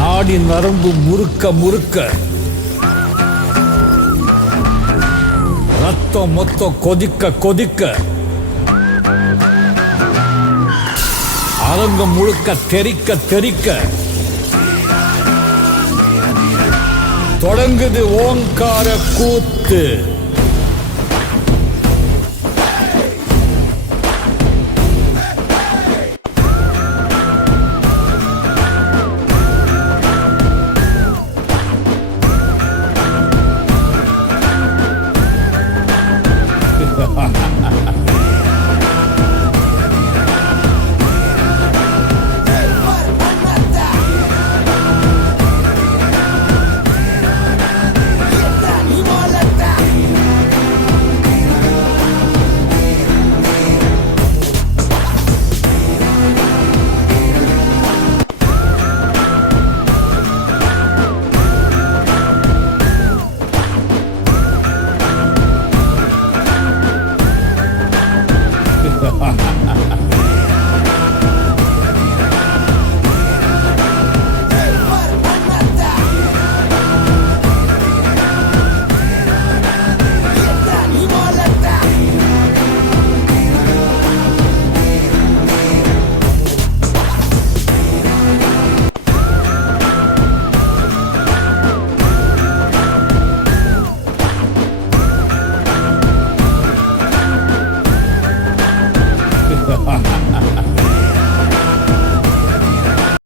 நாடி நரம்பு முறுக்க முறுக்க, ரத்தம் மொத்தம் கொதிக்க கொதிக்க, அரங்கம் முழுக்க தெறிக்க தெறிக்க தொடங்குது ஓங்கார கூத்து. Ha ha ha.